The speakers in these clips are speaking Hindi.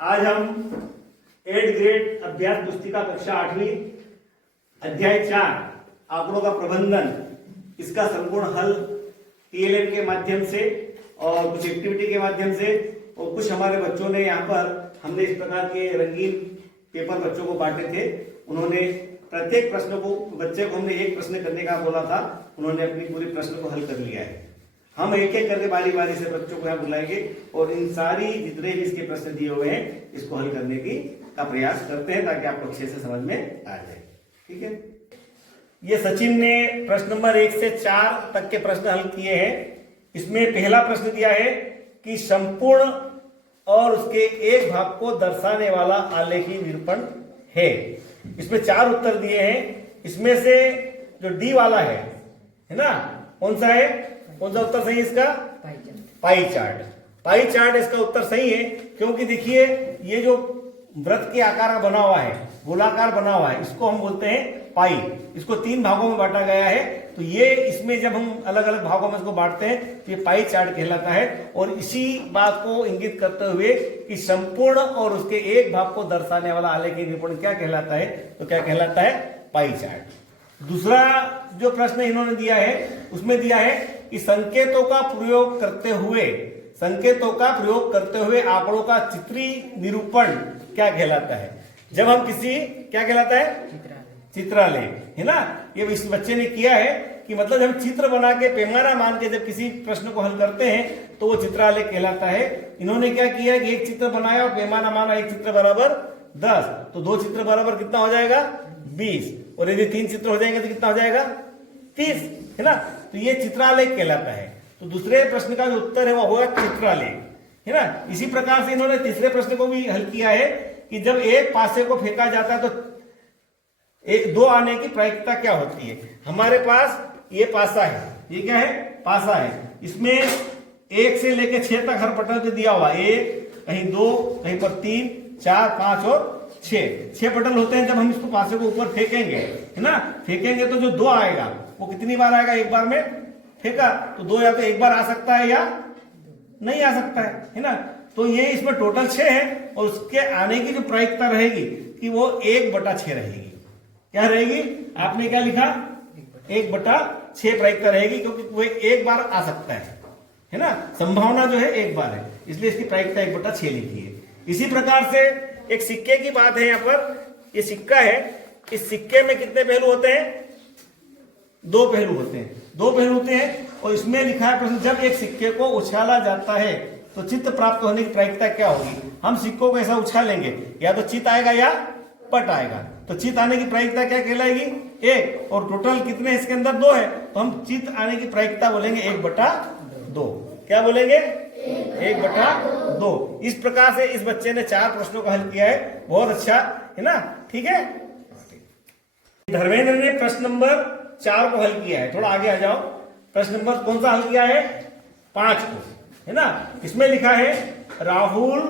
आज हम 8th ग्रेड अभ्यास पुस्तिका कक्षा 8वीं अध्याय 4 आंकड़ों का प्रबंधन, इसका संपूर्ण हल टीएलएम के माध्यम से और कुछ एक्टिविटी के माध्यम से और कुछ हमारे बच्चों ने यहाँ पर हमने इस प्रकार के रंगीन पेपर बच्चों को बांटे थे। उन्होंने प्रत्येक प्रश्न को, बच्चे को हमने एक प्रश्न करने का बोला था, उन्होंने अपनी पूरी प्रश्न को हल कर लिया है। हम एक एक करके बारी बारी से बच्चों को यहाँ बुलाएंगे और इन सारी जितने भी इसके प्रश्न दिए हुए हैं इसको हल करने का प्रयास करते हैं ताकि आपको अच्छे से समझ में आ जाए। ठीक है, ये सचिन ने प्रश्न नंबर 1 से 4 तक के प्रश्न हल किए हैं। इसमें पहला प्रश्न दिया है कि संपूर्ण और उसके एक भाग को दर्शाने वाला आलेखी निरूपण है। इसमें 4 उत्तर दिए हैं। इसमें से जो डी वाला है ना, कौन सा है, कौन सा उत्तर सही है इसका? Pie chart. पाई चार्ट इसका उत्तर सही है, क्योंकि देखिए ये जो वृत्त के आकार का बना हुआ है, गोलाकार बना हुआ है, इसको हम बोलते हैं पाई। इसको 3 भागों में बांटा गया है, तो ये इसमें जब हम अलग अलग भागों में इसको बांटते हैं तो ये पाई चार्ट कहलाता है। और इसी बात को इंगित करते हुए कि संपूर्ण और उसके एक भाग को दर्शाने वाला आलेखी निरूपण क्या कहलाता है, तो क्या कहलाता है? Pie chart. दूसरा जो प्रश्न इन्होंने दिया है उसमें दिया है कि संकेतों का प्रयोग करते हुए आंकड़ों का चित्रीय निरूपण क्या कहलाता है? जब हम किसी, क्या कहलाता है? चित्रालय, है ना। ये इस बच्चे ने किया है कि मतलब हम चित्र बना के पैमाना मान के जब किसी प्रश्न को हल करते हैं तो वो चित्रालय कहलाता है। इन्होंने क्या किया कि एक चित्र बनाया और पैमाना माना, एक चित्र बराबर 10, तो 2 चित्र बराबर कितना हो जाएगा? 20। और यदि 3 चित्र हो जाएंगे तो कितना हो जाएगा? 30, है ना। तो ये चित्रालय कहलाता है। तो दूसरे प्रश्न का जो उत्तर है वो होगा चित्रालय, है ना। इसी प्रकार से इन्होंने तीसरे प्रश्न को भी हल किया है कि जब एक पासे को फेंका जाता है तो 2 आने की प्रायिकता क्या होती है। हमारे पास ये पासा है, ये क्या है? पासा है। इसमें 1 से लेकर 6 तक हर पटल पे दिया हुआ, 1, कहीं 2, कहीं पर 3, 4, 5 और 6 पटल होते हैं। जब हम इसको पासे को ऊपर फेंकेंगे, है ना, फेंकेंगे तो जो 2 आएगा वो कितनी बार आएगा? एक बार में फेंका तो 2 या तो एक बार आ सकता है या नहीं आ सकता है ना। तो ये इसमें टोटल 6 है और उसके आने की जो प्रायिकता रहेगी कि वो 1/6 रहेगी। क्या रहेगी? आपने क्या लिखा? 1/6 प्रायिकता रहेगी, क्योंकि वो एक बार आ सकता है ना। संभावना जो है एक बार है, इसलिए इसकी प्रायिकता 1/6 लिखी है। इसी प्रकार से एक सिक्के की बात है। यहाँ पर ये सिक्का है, इस सिक्के में कितने पहलू होते हैं? 2 पहलू होते हैं, 2 पहलू होते हैं। और इसमें लिखा है प्रश्न, जब एक सिक्के को उछाला जाता है तो चित्त प्राप्त होने की प्रायिकता क्या होगी? हम सिक्कों को ऐसा उछालेंगे, या तो चित्त आएगा या पट आएगा। तो चित्त आने की प्रायिकता क्या कहलाएगी? 1। और टोटल कितने इसके अंदर? 2 है, तो हम चित्त आने की प्रायिकता बोलेंगे 1/2। क्या बोलेंगे? 1/2। इस प्रकार से इस बच्चे ने 4 प्रश्नों को हल किया है। बहुत अच्छा, है ना। ठीक है, धर्मेंद्र ने प्रश्न नंबर 4 को हल किया है। थोड़ा आगे आ जाओ। प्रश्न नंबर कौन सा हल किया है? 5 को, है ना। इसमें लिखा है राहुल,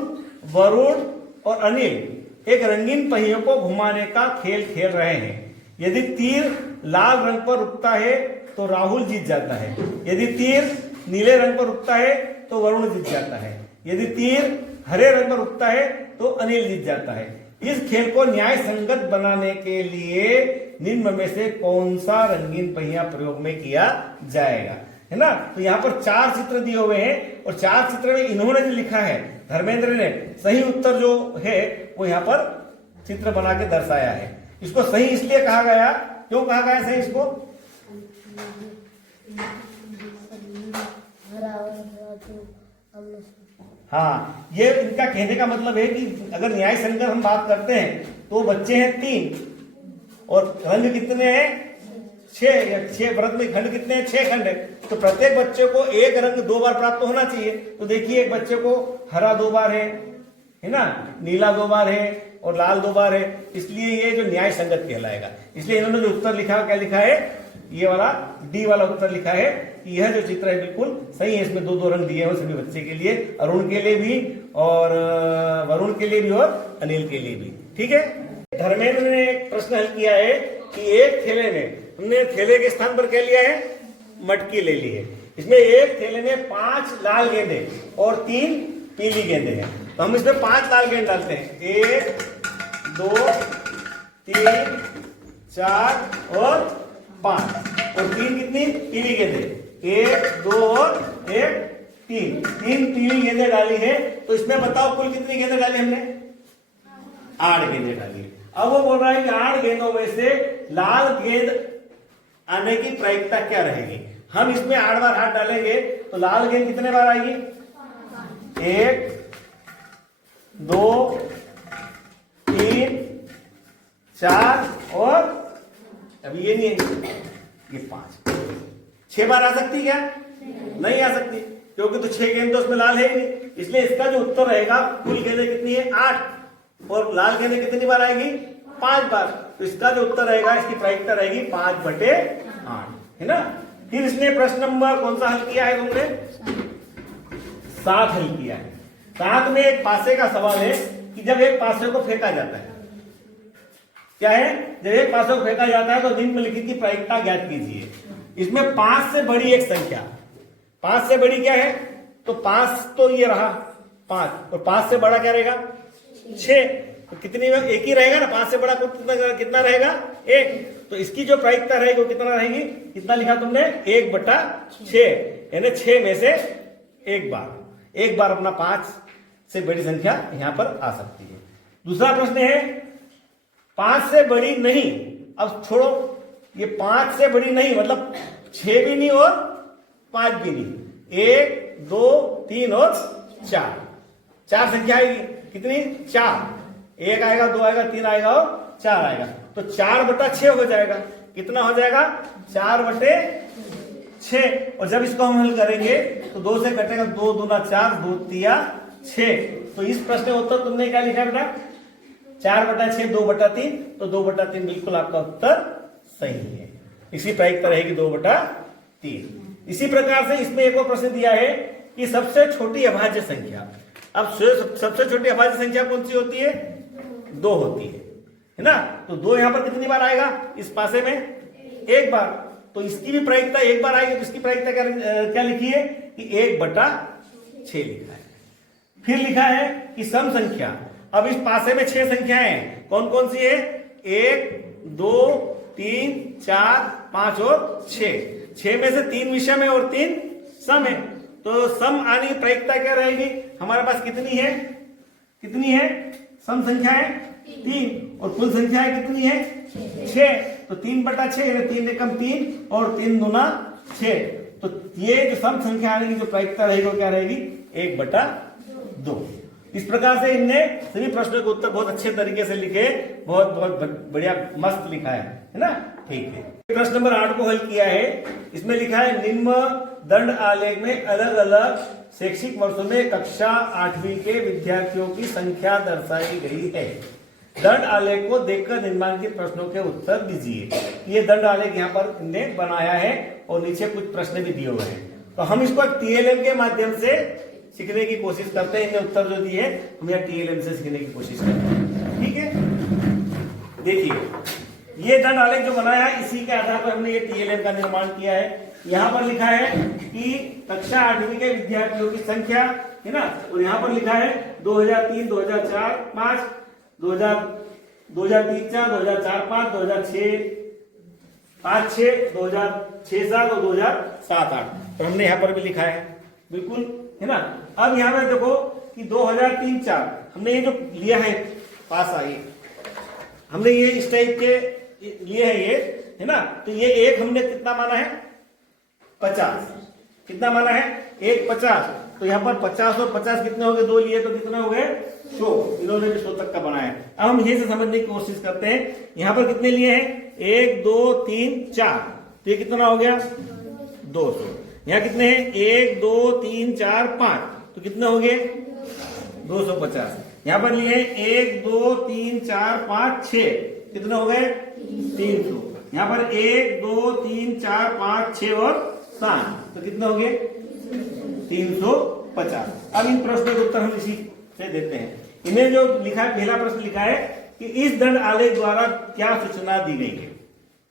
वरुण और अनिल एक रंगीन पहियों को घुमाने का खेल खेल रहे हैं। यदि तीर लाल रंग पर रुकता है तो राहुल जीत जाता है। यदि तीर नीले रंग पर रुकता है तो वरुण जीत जाता है। यदि तीर हरे रंग पर रुकता है तो अनिल जीत जाता है। इस खेल को न्याय संगत बनाने के लिए निम्न में से कौन सा रंगीन पहिया प्रयोग में किया जाएगा, है ना। तो यहाँ पर 4 चित्र दिए हुए हैं और 4 चित्र में इन्होंने जो लिखा है धर्मेंद्र ने, सही उत्तर जो है वो यहाँ पर चित्र बना के दर्शाया है। इसको सही इसलिए कहा गया, क्यों कहा गया सही इसको? हाँ, ये इनका कहने का मतलब है कि अगर न्याय संगत हम बात करते हैं तो बच्चे हैं 3 और रंग कितने हैं? 6 व्रत में खंड कितने हैं? 6 खंड है। तो प्रत्येक बच्चे को एक रंग 2 बार प्राप्त होना चाहिए। तो देखिए, एक बच्चे को हरा 2 बार है ना, नीला 2 बार है और लाल 2 बार है, इसलिए ये जो न्याय संगत कहलाएगा। इसलिए इन्होंने जो उत्तर लिखा, क्या लिखा है? ये वाला डी वाला उत्तर लिखा है कि यह जो चित्र है बिल्कुल सही है। इसमें 2 रंग दिए हैं सभी बच्चे के लिए, अरुण के लिए भी और वरुण के लिए भी और अनिल के लिए भी। ठीक है, धर्मेंद्र ने एक प्रश्न हल किया है कि एक थैले में, हमने थैले के स्थान पर क्या लिया है? मटकी ले ली है। इसमें एक थैले में 5 लाल गेंदे और 3 पीली गेंदें हैं। तो हम इसमें 5 लाल गेंद डालते हैं, 1 2 3 4 और 5, और 3 कितनी पीली गेंदें, 1 2 और 1 3 पीली गेंदें डाली है। तो इसमें बताओ कुल कितनी गेंदें डाली हमने, 8 गेंदें डाली। अब वो बोल रहा है कि 8 गेंदों में से लाल गेंद आने की प्रायिकता क्या रहेगी। हम इसमें 8 बार हाथ डालेंगे तो लाल गेंद कितने बार आएगी, 1 2 3 4 और अभी ये नहीं है, ये 5, 6 बार आ सकती क्या, नहीं आ सकती, क्योंकि तो 6 गेंद तो उसमें लाल है ही नहीं। इसलिए इसका जो उत्तर रहेगा, कुल गेंदें कितनी है 8, और लाल गेंदें कितनी बार आएगी, 5 बार। तो इसका जो उत्तर रहेगा, इसकी प्रायिकता रहेगी 5/8, है ना। फिर इसने प्रश्न नंबर कौन सा हल किया है, तुमने 7 हल किया है। 7 में एक पासे का सवाल है कि जब एक पासे को फेंका जाता है, क्या है, जब एक पासे को फेंका जाता है तो निम्नलिखित की प्रायिकता ज्ञात कीजिए। इसमें 5 से बड़ी एक संख्या, 5 से बड़ी क्या है, तो 5 तो ये रहा 5, और 5 से बड़ा क्या रहेगा 6, तो कितनी में एक ही रहेगा ना, 5 से बड़ा कितना रहेगा 1। तो इसकी जो प्रायिकता रहेगी वो कितना रहेगी, कितना लिखा तुमने 1/6, यानी 6 में से एक बार अपना 5 से बड़ी संख्या यहां पर आ सकती है। दूसरा प्रश्न है 5 से बड़ी नहीं, अब छोड़ो ये 5 से बड़ी नहीं मतलब 6 भी नहीं और 5 भी नहीं, 1 2 3 और 4 संख्या आएगी, कितनी 4, 1 आएगा 2 आएगा 3 आएगा और 4 आएगा, तो 4/6 हो जाएगा। कितना हो जाएगा 4/6, और जब इसको हम हल करेंगे तो 2 से कटेगा, 2 दूना 4, 2 तिया 6। तो इस प्रश्न का उत्तर तुमने क्या लिखा बेटा 4/6, 2/3, तो 2/3 बिल्कुल आपका उत्तर सही है। इसी प्रायिकता रहेगी 2/3। इसी प्रकार से इसमें एक और प्रश्न दिया है कि सबसे छोटी अभाज्य संख्या। अब सबसे छोटी अभाज्य संख्या कौन सी होती है, 2 होती है ना। तो 2 यहां पर कितनी बार आएगा, इस पासे में 1 बार, तो इसकी भी प्रायिकता 1 बार आएगी। तो इसकी प्रायिकता क्या लिखी है कि 1/6 लिखा है। फिर लिखा है कि सम संख्या, अब इस पासे में 6 संख्याएं कौन कौन सी है, 1 2 3 4 5 और 6 में से 3 विषम है और 3 सम है। तो सम आने की प्रायिकता क्या रहेगी, हमारे पास कितनी है सम संख्या है 3, और कुल संख्या है कितनी है 6, तो 3/6 यानी 3 एकम 3 और 3 दूना 6। तो ये जो सम संख्या आने की जो प्रायिकता रहेगी वो क्या रहेगी 1/2। इस प्रकार से इनने सभी प्रश्नों के उत्तर बहुत अच्छे तरीके से लिखे, बहुत बढ़िया मस्त लिखा है ना। ठीक है, प्रश्न नंबर 8 को हल किया है। इसमें लिखा है निम्न दंड आलेख में अलग अलग शैक्षिक वर्षों में कक्षा 8वीं के विद्यार्थियों की संख्या दर्शाई गई है। दंड आलेख को देखकर निम्नलिखित प्रश्नों के उत्तर दीजिए। ये दंड आलेख यहाँ पर इनने बनाया है और नीचे कुछ प्रश्न भी दिए हुए हैं। तो हम इसको TLM के माध्यम से सीखने की कोशिश करते हैं। इन्हें उत्तर जो दिए हम यहाँ TLM से सीखने की कोशिश करते हैं। ठीक है, देखिए ये दंड आलेख जो बनाया है इसी के आधार पर हमने ये TLM का निर्माण किया है। यहाँ पर लिखा है कि कक्षा 8वीं के विद्यार्थियों की संख्या है ना, और यहाँ पर लिखा है 2003 2004 5 2003 4 2004 5 2006 5 6 2006 7 और 2007 8, तो हमने यहाँ पर भी लिखा है बिल्कुल, है ना। अब यहाँ पे देखो कि 2003 4 हमने ये जो लिया है पास आइए, हमने ये इस टाइप के लिए है ये, है ना। तो ये एक हमने कितना माना है 50, कितना माना है 1 50, तो यहाँ पर 50 और 50 कितने हो गए, 2 लिए तो कितने हो गए 100, इन्होंने भी 100 तक का बनाया है। अब हम ये से समझने की कोशिश करते हैं। यहाँ पर कितने लिए हैं 1 2 3 4, तो ये कितना हो गया 200। यहाँ कितने हैं 1 2 3 4 5, तो कितने हो गए 250। यहाँ पर लिए 1 2 3 4 5 6, कितने हो गए 300। यहाँ पर 1 2 3 4 5 6 और 7, तो कितने हो गए 350। अब इन प्रश्नों के उत्तर हम इसी से देते हैं। इन्हें जो लिखा है, पहला प्रश्न लिखा है कि इस दंड आलेख द्वारा क्या सूचना दी गई है।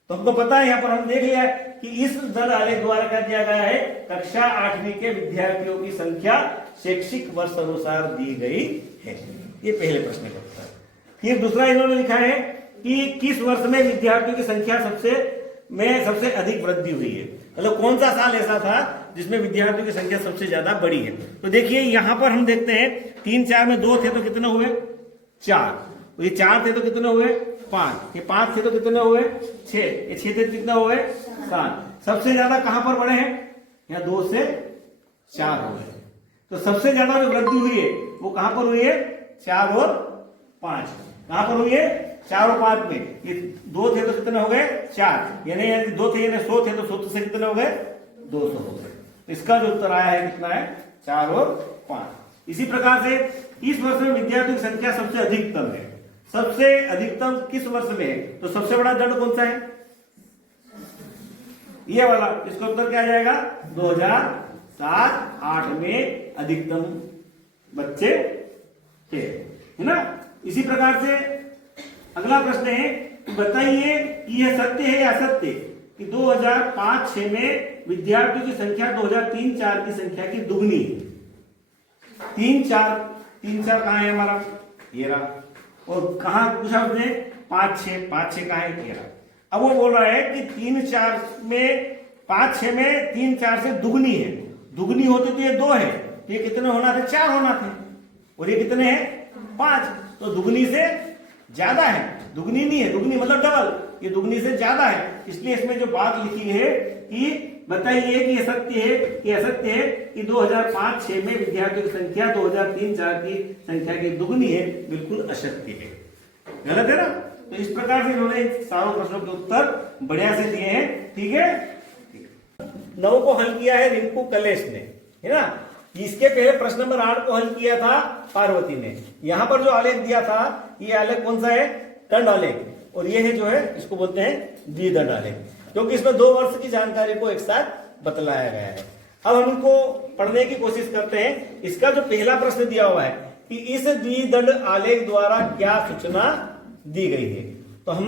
तो हमको पता है, यहाँ पर हम देख लिया है कि इस दंड आलेख द्वारा क्या दिया गया है, कक्षा 8वीं के विद्यार्थियों की संख्या शैक्षिक वर्ष अनुसार दी गई है। ये पहले प्रश्न का उत्तर। फिर दूसरा इन्होंने लिखा है कि किस वर्ष में विद्यार्थियों की संख्या सबसे अधिक वृद्धि हुई है, मतलब कौन सा साल ऐसा था जिसमें विद्यार्थियों की संख्या सबसे ज्यादा बढ़ी है। तो देखिए यहां पर हम देखते हैं 3 4 में 2 थे तो कितने हुए 4, ये 4 थे तो कितने हुए 5, ये 5 थे तो कितने हुए 6, ये 6 थे तो कितना हुए 7। सबसे ज्यादा कहां पर बढ़े हैं, यहाँ 2 से 4 हो गए। तो सबसे ज्यादा जो वृद्धि हुई है वो कहां पर हुई है 4 और 5। कहां पर हुई है 4 और 5 में। ये 2 थे तो कितने हो गए 4, यानी 2 थे यानी 100 थे तो 100 से कितने हो गए 200 हो गए। तो इसका जो उत्तर आया है कितना है 4 और 5। इसी प्रकार से इस वर्ष में विद्यार्थियों की संख्या सबसे अधिकतम है। सबसे अधिकतम किस वर्ष में है, तो सबसे बड़ा दंड कौन सा है, ये वाला। इसका उत्तर क्या आ जाएगा 2007-8 में अधिकतम बच्चे थे, है ना। इसी प्रकार से अगला प्रश्न है कि बताइए कि यह सत्य है या असत्य कि 2005-6 में विद्यार्थियों की संख्या 2003-4 की संख्या की दुगनी है। 3-4 कहां है हमारा, ये रहा। और कहां पूछा उसने 5-6 कहां है, ये रहा। अब वो बोल रहा है कि 3-4 में 5-6 में 3-4 से दुगनी है। दुगनी होती तो ये 2 है, तो ये कितने होना थे 4 होना थे, और ये कितने हैं 5। तो दुगनी से ज्यादा है, दुगनी नहीं है, दुगनी मतलब डबल, ये दुगनी से ज्यादा है। इसलिए इसमें जो बात लिखी है कि बताइए कि ये सत्य है कि असत्य है कि 2005-6 में विद्यार्थियों की संख्या 2003-4 की संख्या की दुगनी है, बिल्कुल असत्य है, गलत है ना। तो इस प्रकार से इन्होंने सारों प्रश्नों के उत्तर बढ़िया से दिए हैं, ठीक है। 9 को हल किया है रिंकू कलेश ने, है ना। इसके पहले प्रश्न नंबर 8 को हल किया था पार्वती ने। यहां पर जो आलेख दिया था, ये आलेख कौन सा है, दंड आलेख, और ये है जो है इसको बोलते हैं द्विदंड आलेख, क्योंकि इसमें 2 वर्ष की जानकारी को एक साथ बतलाया गया है। अब हम इनको पढ़ने की कोशिश करते हैं। इसका जो पहला प्रश्न दिया हुआ है कि इस द्विदंड आलेख द्वारा क्या सूचना दी गई है, तो हम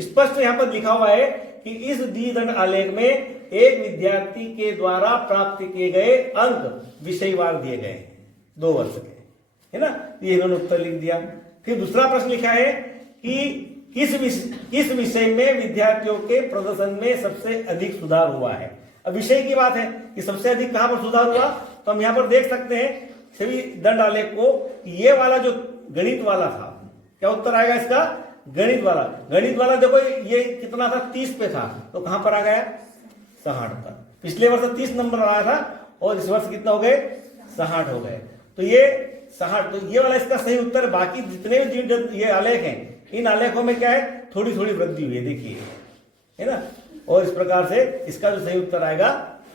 स्पष्ट यहां पर लिखा हुआ है कि इस द्विदंड आलेख में एक विद्यार्थी के द्वारा प्राप्त किए गए अंक विषयवार दिए गए हैं 2 वर्ष के, है ना। ये इन्होंने उत्तर लिख दिया। फिर दूसरा प्रश्न लिखा है कि किस विषय में विद्यार्थियों के प्रदर्शन में सबसे अधिक सुधार हुआ है। अब विषय की बात है कि सबसे अधिक कहां पर सुधार हुआ, तो हम यहां पर देख सकते हैं सभी दंड आलेख को। ये वाला जो गणित वाला था, क्या उत्तर आएगा इसका, गणित वाला देखो ये कितना था 30 पे था, तो कहां पर आ गया 60 पर। पिछले वर्ष 30 नंबर आया था और इस वर्ष कितना हो गए 60 हो गए, तो ये 60, तो ये वाला इसका सही उत्तर। बाकी जितने भी ये आलेख हैं, इन आलेखों में क्या है थोड़ी थोड़ी वृद्धि हुई है, देखिए, है ना। और इस प्रकार से इसका जो सही उत्तर आएगा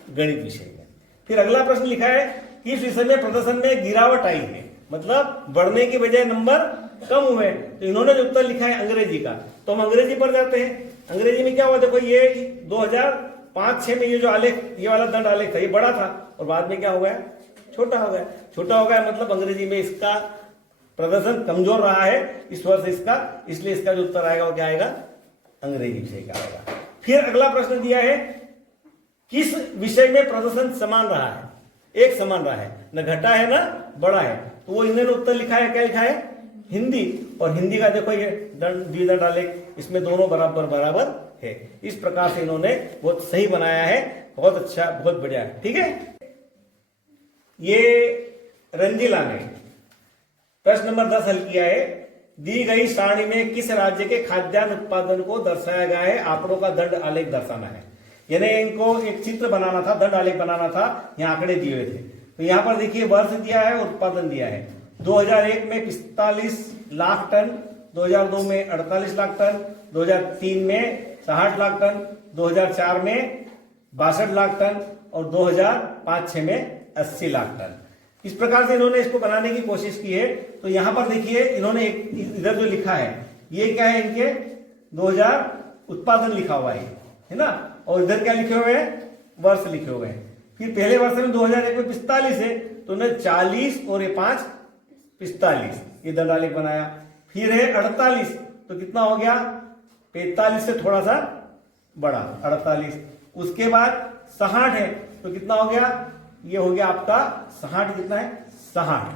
गणित विषय में। फिर अगला प्रश्न लिखा है कि इस विषय में प्रदर्शन में गिरावट आई है, मतलब बढ़ने की बजाय नंबर कम हुए। तो इन्होंने जो उत्तर लिखा है अंग्रेजी का, तो हम अंग्रेजी पर जाते हैं। अंग्रेजी में क्या हुआ, देखो ये 2005-6 में ये जो आलेख, ये वाला दंड आलेख था, ये बड़ा था और बाद में क्या हो गया छोटा हो गया, मतलब अंग्रेजी में इसका प्रदर्शन कमजोर रहा है इस वर्ष इसका, इसलिए इसका जो उत्तर आएगा वो क्या आएगा अंग्रेजी विषय का आएगा। फिर अगला प्रश्न दिया है किस विषय में प्रदर्शन समान रहा है, एक समान रहा है, न घटा है न बढ़ा है। तो वो इन्होंने उत्तर लिखा है, क्या लिखा है हिंदी, और हिंदी का देखो ये द्विदंड आलेख, इसमें दोनों बराबर है। इस प्रकार से इन्होंने बहुत सही बनाया है, बहुत अच्छा, बहुत बढ़िया, ठीक है। ये रंजीला ने प्रश्न नंबर 10 हल किया है। दी गई सारणी में किस राज्य के खाद्यान्न उत्पादन को दर्शाया गया है, आंकड़ों का दंड आलेख दर्शाना है। यानी इनको एक चित्र बनाना था, दंड आलेख बनाना था, यहाँ आंकड़े दिए हुए थे। तो यहाँ पर देखिए वर्ष दिया है और उत्पादन दिया है। 2001 में 45 लाख टन, 2002 में 48 लाख टन, 2003 में 60 लाख टन, 2004 में 62 लाख टन और 2005-6 में 80 लाख टन। इस प्रकार से इन्होंने इसको बनाने की कोशिश की है। तो यहां पर देखिए इन्होंने इधर जो लिखा है ये क्या है, इनके 2000 उत्पादन लिखा हुआ है ना, और इधर क्या लिखे हुए हैं वर्ष लिखे हुए हैं। फिर पहले वर्ष में 2001 में 45 है, तो उन्होंने 40 और ये 5 45 ये दंड आलेख बनाया। फिर है 48, तो कितना हो गया 45 से थोड़ा सा बड़ा 48। उसके बाद 60 है, तो कितना हो गया, ये हो गया आपका 60, कितना है 60,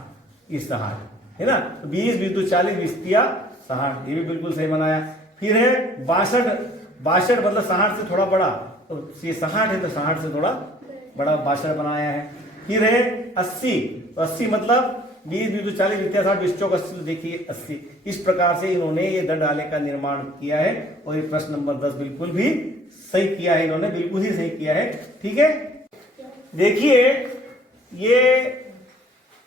ये 60 है है ना। 20 20 2 40, 20 तिया 60, ये भी बिल्कुल सही बनाया। फिर है 62, 62 मतलब 60 से थोड़ा बड़ा, तो ये 60 है तो 60 से थोड़ा बड़ा 62 बनाया है। फिर है 80, तो 80 मतलब 20 20 2 40, 20 60, 20 चौक 80, तो देखिए 80। इस प्रकार से इन्होंने ये दंड आलेख का निर्माण किया है और ये प्रश्न नंबर 10 बिल्कुल भी सही किया है, इन्होंने बिल्कुल ही सही किया है। ठीक है, देखिए ये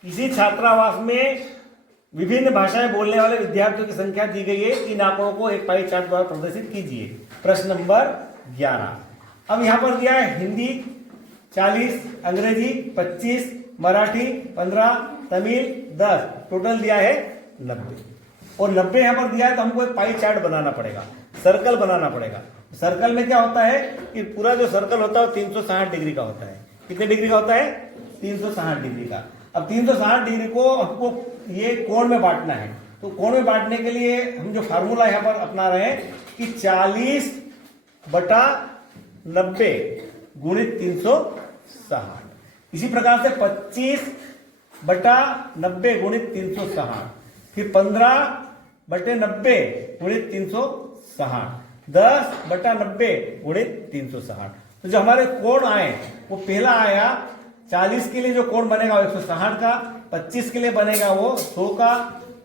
किसी छात्रावास में विभिन्न भाषाएं बोलने वाले विद्यार्थियों की संख्या दी गई है। इन आंकड़ों को एक पाई चार्ट द्वारा प्रदर्शित कीजिए। प्रश्न नंबर 11। अब यहां पर दिया है हिंदी 40, अंग्रेजी 25, मराठी 15, तमिल 10, टोटल दिया है 90। और 90 यहां पर दिया है तो हमको एक पाई चार्ट बनाना पड़ेगा, सर्कल बनाना पड़ेगा। सर्कल में क्या होता है कि पूरा जो सर्कल होता है वो 360 डिग्री का होता है। कितने डिग्री का होता है? 360 डिग्री का। अब 360 डिग्री को हमको ये कोण में बांटना है, तो कोण में बांटने के लिए हम जो फार्मूला यहां पर अपना रहे हैं कि 40/90 गुणित 360। इसी प्रकार से 25/90 गुणित 360, फिर 15/90 गुणित 360, 10/90 गुणित 360। तो जो हमारे कोण आए वो पहला आया 40 के लिए जो कोण बनेगा वो 160 का, 25 के लिए बनेगा वो 100 का,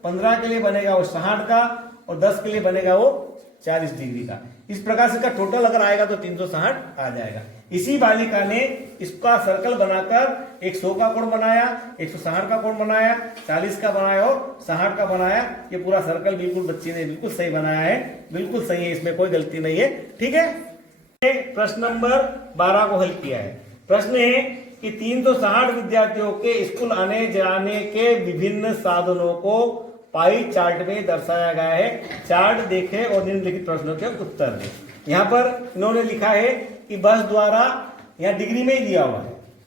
15 के लिए बनेगा वो 60 का और 10 के लिए बनेगा वो 40 डिग्री का। इस प्रकार से इसका टोटल अगर आएगा तो 360 आ जाएगा। इसी बालिका ने इसका सर्कल बनाकर 100 का कोण बनाया, 160 का कोण बनाया, 40 का बनाया और 60 का बनाया। ये पूरा सर्कल बिल्कुल बच्ची ने बिल्कुल सही बनाया है, बिल्कुल सही है, इसमें कोई गलती नहीं है। ठीक है, प्रश्न नंबर 12 को हल किया है। प्रश्न है कि 360 विद्यार्थियों के स्कूल आने जाने के विभिन्न साधनों को पाई चार्ट में दर्शाया गया है। चार्ट देखें और निम्नलिखित प्रश्नों के उत्तर दें। यहाँ पर इन्होंने लिखा है कि बस द्वारा, यहाँ डिग्री में ही दिया हुआ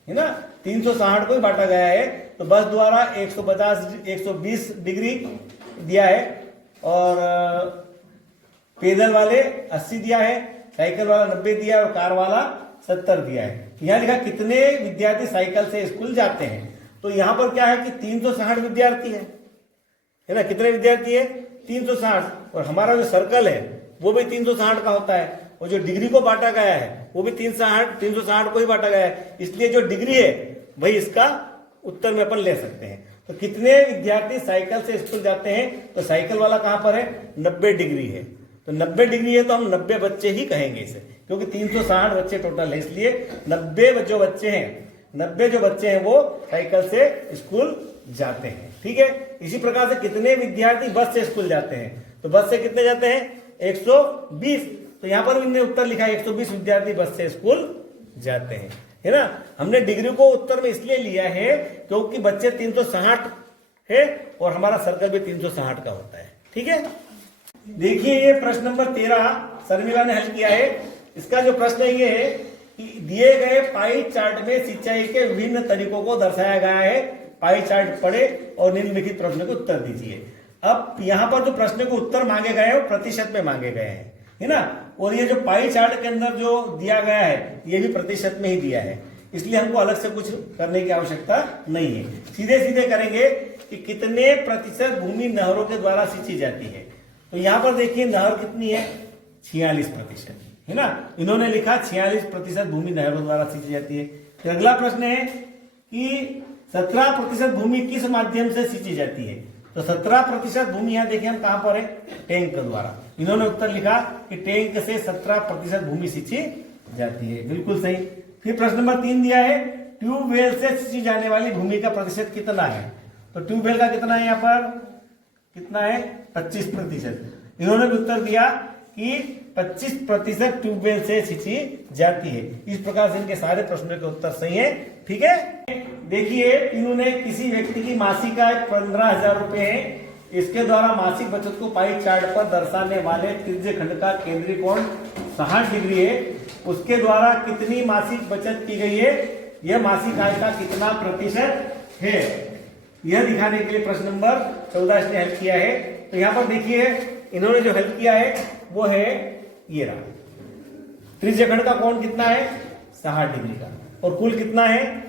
है ना, 360 को ही बांटा गया है, तो बस द्वारा 120 डिग्री दिया है और पैदल वाले 80 दिया है, साइकिल वाला 90 दिया है और कार वाला 70 दिया है। यहाँ लिखा कितने विद्यार्थी साइकिल से स्कूल जाते हैं। तो यहाँ पर क्या है कि 360 विद्यार्थी है ना, कितने विद्यार्थी है? 360। और हमारा जो सर्कल है वो भी 360 का होता है और जो डिग्री को बांटा गया है वो भी 360 को ही बांटा गया है, इसलिए जो डिग्री है वही इसका उत्तर में अपन ले सकते हैं। तो कितने विद्यार्थी साइकिल से स्कूल जाते हैं, तो साइकिल वाला कहां पर है? 90 डिग्री है, तो 90 डिग्री है तो हम 90 बच्चे ही कहेंगे इसे, क्योंकि 360 बच्चे टोटल है, इसलिए 90 जो बच्चे हैं वो साइकिल से स्कूल जाते हैं। ठीक है, इसी प्रकार से कितने विद्यार्थी बस से स्कूल जाते हैं, तो बस से कितने जाते हैं? 120। तो यहां पर इन्होंने उत्तर लिखा है 120 विद्यार्थी बस से स्कूल जाते हैं, है ना। हमने डिग्री को उत्तर में इसलिए लिया है क्योंकि बच्चे 360 है और हमारा सर्कल भी 360 का होता है। ठीक है, देखिए ये प्रश्न नंबर 13 शर्मिला ने हल किया है। इसका जो प्रश्न है ये है कि दिए गए पाई चार्ट में सिंचाई के विभिन्न तरीकों को दर्शाया गया है। पाई चार्ट पढ़े और निम्नलिखित प्रश्न को उत्तर दीजिए। अब यहाँ पर जो प्रश्न को उत्तर मांगे गए हैं वो प्रतिशत में मांगे गए हैं, है ना। और ये जो पाई चार्ट के अंदर जो दिया गया है ये भी प्रतिशत में ही दिया है, इसलिए हमको अलग से कुछ करने की आवश्यकता नहीं है। सीधे सीधे करेंगे कि कितने प्रतिशत भूमि नहरों के द्वारा सिंची जाती है। तो यहाँ पर देखिए नहर कितनी है? 46%, है ना। इन्होंने लिखा 46% भूमि नहरों द्वारा सिंची जाती है। फिर अगला प्रश्न है कि 17% भूमि किस माध्यम से सिंची जाती है। तो 17% भूमि यहाँ देखिए हम कहां पर है? टैंक द्वारा। इन्होंने उत्तर लिखा कि टैंक से 17% भूमि सिंची जाती है, बिल्कुल सही। फिर प्रश्न नंबर 3 दिया है ट्यूबवेल से सिंची जाने वाली भूमि का प्रतिशत कितना है। तो ट्यूबवेल का कितना है, यहाँ पर कितना है? 25%। इन्होंने भी उत्तर दिया कि 25% ट्यूबवेल से सिंची जाती है। इस प्रकार से इनके सारे प्रश्नों के उत्तर सही है। ठीक है, देखिए इन्होंने किसी व्यक्ति की मासिक आय 15,000 रुपए है, इसके द्वारा मासिक बचत को पाई चार्ट पर दर्शाने वाले त्रिज्य खंड का केंद्रीय कोण 60 डिग्री है। उसके द्वारा कितनी मासिक बचत की गई है, यह मासिक आय का कितना प्रतिशत है, यह दिखाने के लिए प्रश्न नंबर 14 इसने हल किया है। तो यहाँ पर देखिए इन्होंने जो हल किया है वो है ये रहा। त्रिज्य खंड का कोण कितना है? 60 डिग्री का, और कुल कितना है?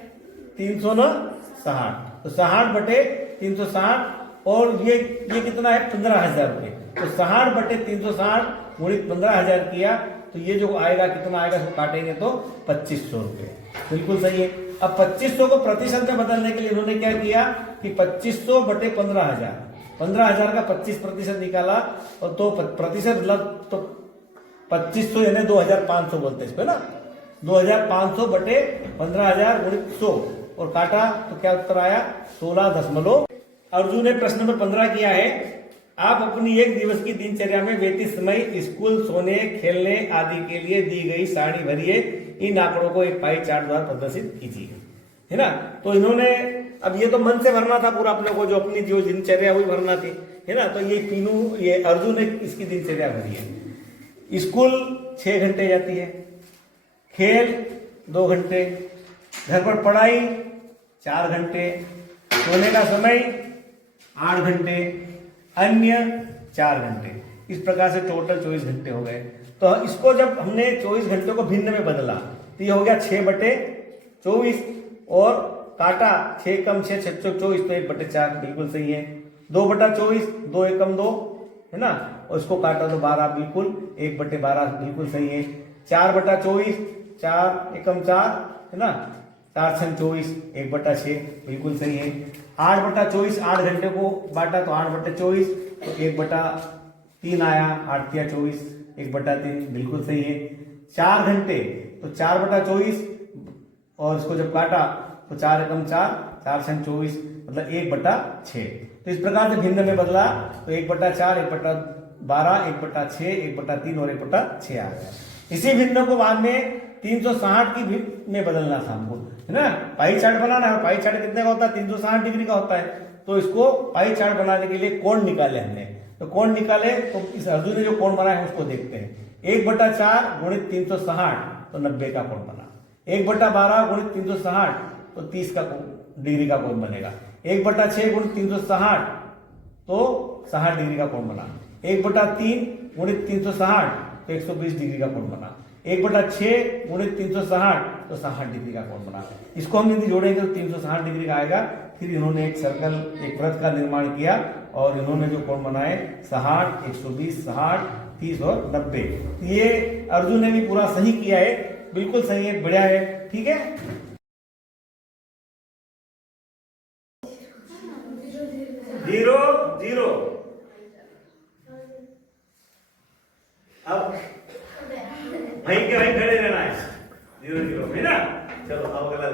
360। तो 60/360 और ये कितना है 15,000 रुपये। तो 60 बटे 360 गुणित 15,000 किया तो ये जो आएगा कितना आएगा, इसको काटेंगे तो 2500 रुपये। बिल्कुल सही है। अब 2500 को प्रतिशत में बदलने के लिए इन्होंने क्या किया कि 2500 बटे 15,000, 15,000 का 25% निकाला और तो प्रतिशत तो 2500 यानी 2,500 बोलते हैं इसको ना, 2,500 बटे 15,000 गुणित 100 और काटा तो क्या उत्तर आया 16। अर्जुन ने प्रश्न नंबर 15 किया है, आप अपनी एक दिवस की दिनचर्या में व्यतीत समय स्कूल, सोने, खेलने आदि के लिए दी गई सारणी भरिए। इन आंकड़ों को एक पाई चार्ट द्वारा प्रदर्शित कीजिए, है ना। तो इन्होंने, अब ये तो मन से भरना था पूरा अपने को, जो अपनी जो दिनचर्या वही भरना थी, है ना। तो ये अर्जुन ने इसकी दिनचर्या भरी है। स्कूल 6 घंटे जाती है, खेल 2 घंटे, घर पर पढ़ाई 4 घंटे, सोने का समय 8 घंटे, अन्य 4 घंटे। इस प्रकार से टोटल 24 घंटे हो गए। तो इसको जब हमने 24 घंटे को भिन्न में बदला तो ये हो गया 6 बटे 24 और काटा 6 कम 6 6 24 तो 1 बटे 4 बिल्कुल सही है। 2 बटा 24 2 एकम 2 है ना, और इसको काटा तो 12 बिल्कुल 1 बटे 12 बिल्कुल सही है। 4 बटा 24 4 एकम 4 है ना, 4 छंग 24 1 बटा 6 बिल्कुल सही है। 8 बटा 24 8 घंटे को बांटा तो 8 बटे 24 तो 1 बटा 3 आया, 8 तिया 24 1 बटा 3 बिल्कुल सही है। 4 घंटे तो 4 बटा 24 और इसको जब काटा तो 4 एकम 4 4 छंग 24 मतलब 1 बटा 6। तो इस प्रकार से भिन्न में बदला तो 1 बटा 4 1 बटा 12 1 बटा 6 1 बटा 3 और 1 बटा 6 आ गया। इसी भिन्न को बाद में 360 की भिन्न में बदलना था हमको, है ना। पाई चार्ट बनाना है, पाई चार्ट कितने का होता है 360 डिग्री का होता है। तो इसको पाई चार्ट बनाने के लिए कोण निकाले हमने, तो कोण निकाले तो इस अर्जुन ने जो कोण बनाया है उसको देखते हैं। 1 बटा 4 गुणित 360 तो 90 का कोण बना। 1 बटा 12 गुणित 360 तो 30 का डिग्री का कोण बनेगा। 1 बटा 6 गुणित 360 तो 60 डिग्री का कोण बना। 1 बटा 3 गुणित 360 तो 120 डिग्री का कोण बना। 1 बटा 6 गुणित 360 तो 60 डिग्री का कोण बना। इसको हम यदि जोड़ेंगे तो 360 डिग्री का आएगा। फिर इन्होंने एक सर्कल, एक वृत्त का निर्माण किया और इन्होंने जो कोण बनाए 60 120 60 30 और 90। ये अर्जुन ने भी पूरा सही किया है, बिल्कुल सही है, बढ़िया है, ठीक है। Zero zero. अब भाई के भाई खड़े रहना है, 0 0 है ना। चलो अब अगला